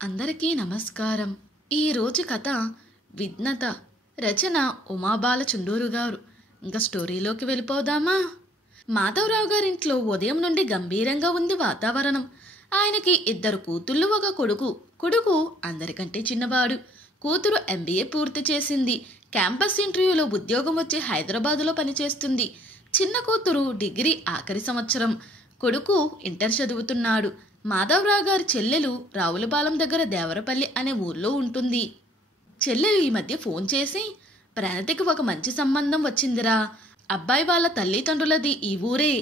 అందరికీ నమస్కారం. ఈరోజు కథ విఘ్నత. రచన ఉమాబాల చుండూరు గారు. ఇంకా స్టోరీలోకి వెళ్ళిపోదామా? మాధవరావు గారింట్లో ఉదయం నుండి గంభీరంగా ఉంది వాతావరణం. ఆయనకి 2 కూతుళ్ళు, 1 కొడుకు. కొడుకు అందరికంటే చిన్నవాడు. కూతురు MBA పూర్తి చేసింది. క్యాంపస్ ఇంటర్వ్యూలో ఉద్యోగం వచ్చి హైదరాబాదులో పనిచేస్తుంది. చిన్న కూతురు డిగ్రీ ఆఖరి సంవత్సరం. కొడుకు ఇంటర్ చదువుతున్నాడు. మాధవరావు గారి చెల్లెలు రావులపాలెం దగ్గర దేవరపల్లి అనే ఊర్లో ఉంటుంది. చెల్లెలు ఈ మధ్య ఫోన్ చేసి, ప్రణతికి ఒక మంచి సంబంధం వచ్చిందిరా. అబ్బాయి వాళ్ళ తల్లిదండ్రులది ఈ ఊరే.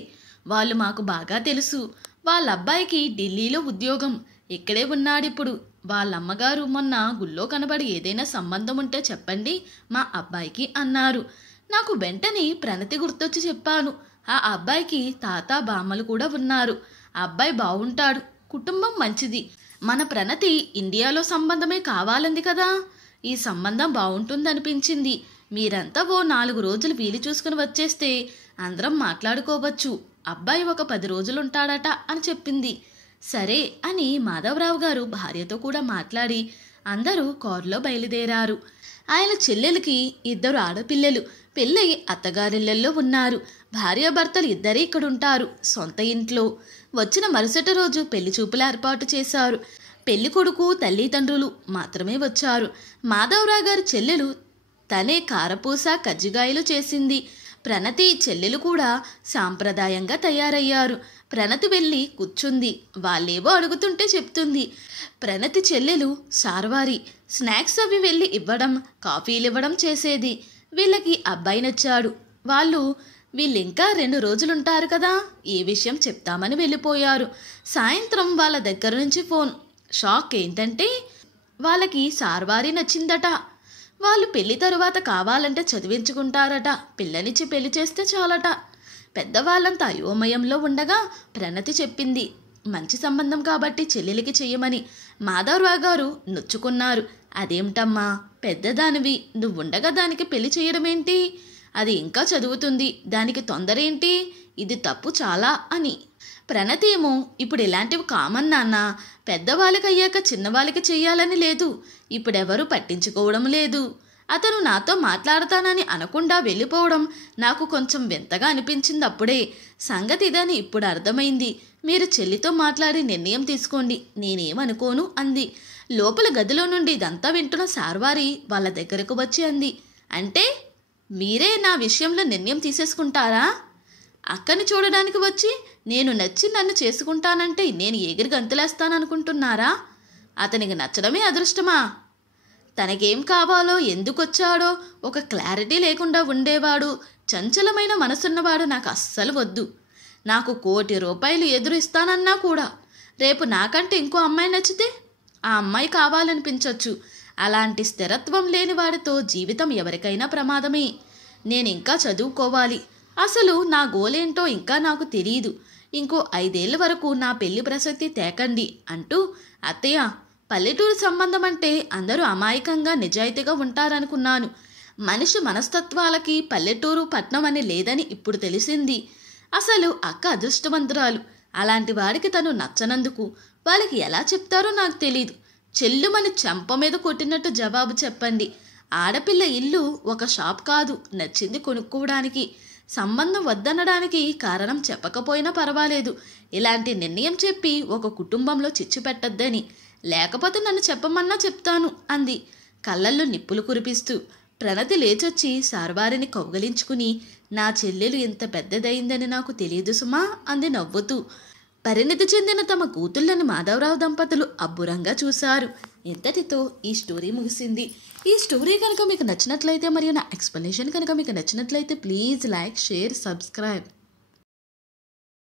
వాళ్ళు మాకు బాగా తెలుసు. వాళ్ళ అబ్బాయికి ఢిల్లీలో ఉద్యోగం. ఇక్కడే ఉన్నాడిప్పుడు. వాళ్ళమ్మగారు మొన్న గుళ్ళో కనబడి ఏదైనా సంబంధం ఉంటే చెప్పండి మా అబ్బాయికి అన్నారు. నాకు వెంటనే ప్రణతి గుర్తొచ్చి చెప్పాను. ఆ అబ్బాయికి తాత బామ్మలు కూడా ఉన్నారు. అబ్బాయి బావుంటాడు. కుటుంబం మంచిది. మన ప్రణతి ఇండియాలో సంబంధమే కావాలంది కదా. ఈ సంబంధం బావుంటుందనిపించింది. మీరంతా ఓ 4 రోజులు వీలు చూసుకుని వచ్చేస్తే అందరం మాట్లాడుకోవచ్చు. అబ్బాయి ఒక 10 రోజులుంటాడట అని చెప్పింది. సరే అని మాధవరావు గారు భార్యతో కూడా మాట్లాడి అందరూ కారులో బయలుదేరారు. ఆయన చెల్లెలకి 2 ఆడపిల్లలు. పెళ్ళై అత్తగారిళ్లల్లో ఉన్నారు. భార్యాభర్తలు ఇద్దరే ఇక్కడుంటారు, సొంత ఇంట్లో. వచ్చిన మరుసటి రోజు పెళ్లి చూపులు ఏర్పాటు చేశారు. పెళ్లి కొడుకు తల్లిదండ్రులు మాత్రమే వచ్చారు. మాధవరావు గారి చెల్లెలు తనే కారపూస కజ్జికాయలు చేసింది. ప్రణతి చెల్లెలు కూడా సాంప్రదాయంగా తయారయ్యారు. ప్రణతి వెళ్ళి కూర్చుంది. వాళ్ళేవో అడుగుతుంటే చెప్తుంది. ప్రణతి చెల్లెలు సార్వారి. స్నాక్స్ అవి వెళ్ళి ఇవ్వడం, కాఫీలు ఇవ్వడం చేసేది. వీళ్ళకి అబ్బాయి నచ్చాడు. వీళ్ళింకా 2 రోజులుంటారు కదా, ఏ విషయం చెప్తామని వెళ్ళిపోయారు. సాయంత్రం వాళ్ళ దగ్గర నుంచి ఫోన్. షాక్ ఏంటంటే వాళ్ళకి సార్వారి నచ్చిందట. వాళ్ళు పెళ్లి తరువాత కావాలంటే చదివించుకుంటారట. పిల్లనిచ్చి పెళ్లి చేస్తే చాలట. పెద్దవాళ్ళంతా అయోమయంలో ఉండగా ప్రణతి చెప్పింది, మంచి సంబంధం కాబట్టి చెల్లెలికి చెయ్యమని. మాధవరావు గారు నొచ్చుకున్నారు. అదేమిటమ్మా, పెద్దదానివి, నువ్వుండగా దానికి పెళ్లి చేయడమేంటి? అది ఇంకా చదువుతుంది, దానికి తొందరేంటి? ఇది తప్పు చాలా అని. ప్రణతి ఏమో, ఇప్పుడు ఇలాంటివి కామన్ నాన్న. పెద్దవాళ్ళకి అయ్యాక చిన్నవాళ్ళకి చెయ్యాలని లేదు. ఇప్పుడెవరూ పట్టించుకోవడం లేదు. అతను నాతో మాట్లాడతానని అనకుండా వెళ్ళిపోవడం నాకు కొంచెం వింతగా అనిపించింది. అప్పుడే సంగతి ఇదని ఇప్పుడు అర్థమైంది. మీరు చెల్లితో మాట్లాడి నిర్ణయం తీసుకోండి, నేనేమనుకోను అంది. లోపల గదిలో నుండి ఇదంతా వింటున్న సార్వారి వాళ్ళ దగ్గరకు వచ్చి అంది, అంటే మీరే నా విషయంలో నిర్ణయం తీసేసుకుంటారా? అక్కని చూడడానికి వచ్చి నేను నచ్చి నన్ను చేసుకుంటానంటే నేను ఎగిరి గంతులేస్తాననుకుంటున్నారా? అతనికి నచ్చడమే అదృష్టమా? తనకేం కావాలో, ఎందుకొచ్చాడో ఒక క్లారిటీ లేకుండా ఉండేవాడు. చంచలమైన మనసున్నవాడు నాకు అస్సలు వద్దు. నాకు ₹1,00,00,000 ఎదురు ఇస్తానన్నా కూడా రేపు నాకంటే ఇంకో అమ్మాయి నచ్చితే ఆ అమ్మాయి కావాలనిపించవచ్చు. అలాంటి స్థిరత్వం లేని వాడితో జీవితం ఎవరికైనా ప్రమాదమే. నేనింకా చదువుకోవాలి. అసలు నా గోలేంటో ఇంకా నాకు తెలియదు. ఇంకో 5 ఏళ్ల వరకు నా పెళ్లి ప్రసక్తి తేకండి అంటూ, అత్తయ్య, పల్లెటూరు సంబంధం అంటే అందరూ అమాయకంగా నిజాయితీగా ఉంటారనుకున్నాను. మనిషి మనస్తత్వాలకి పల్లెటూరు పట్నం అని లేదని ఇప్పుడు తెలిసింది. అసలు అక్క అదృష్టవంతురాలు. అలాంటి వాడికి తను నచ్చనందుకు వాళ్ళకి ఎలా చెప్తారో నాకు తెలీదు. చెల్లుమని చెంప మీద కొట్టినట్టు జవాబు చెప్పండి. ఆడపిల్ల ఇల్లు ఒక షాప్ కాదు, నచ్చింది కొనుక్కోవడానికి. సంబంధం వద్దనడానికి కారణం చెప్పకపోయినా పర్వాలేదు. ఇలాంటి నిర్ణయం చెప్పి ఒక కుటుంబంలో చిచ్చు పెట్టద్దని. లేకపోతే నన్ను చెప్పమన్నా చెప్తాను అంది, కళ్ళల్లో నిప్పులు కురిపిస్తూ. ప్రణతి లేచొచ్చి సార్వారిని కౌగలించుకుని, నా చెల్లెలు ఎంత పెద్దదయిందని నాకు తెలియదు సుమా అంది నవ్వుతూ. పరిణితి చెందిన తమ కూతుళ్ళని మాధవరావు దంపతులు అబ్బురంగా చూశారు. ఇంతటితో ఈ స్టోరీ ముగిసింది. ఈ స్టోరీ కనుక మీకు నచ్చినట్లయితే మరియు నా ఎక్స్ప్లెనేషన్ కనుక మీకు నచ్చినట్లయితే ప్లీజ్ లైక్, షేర్, సబ్స్క్రైబ్.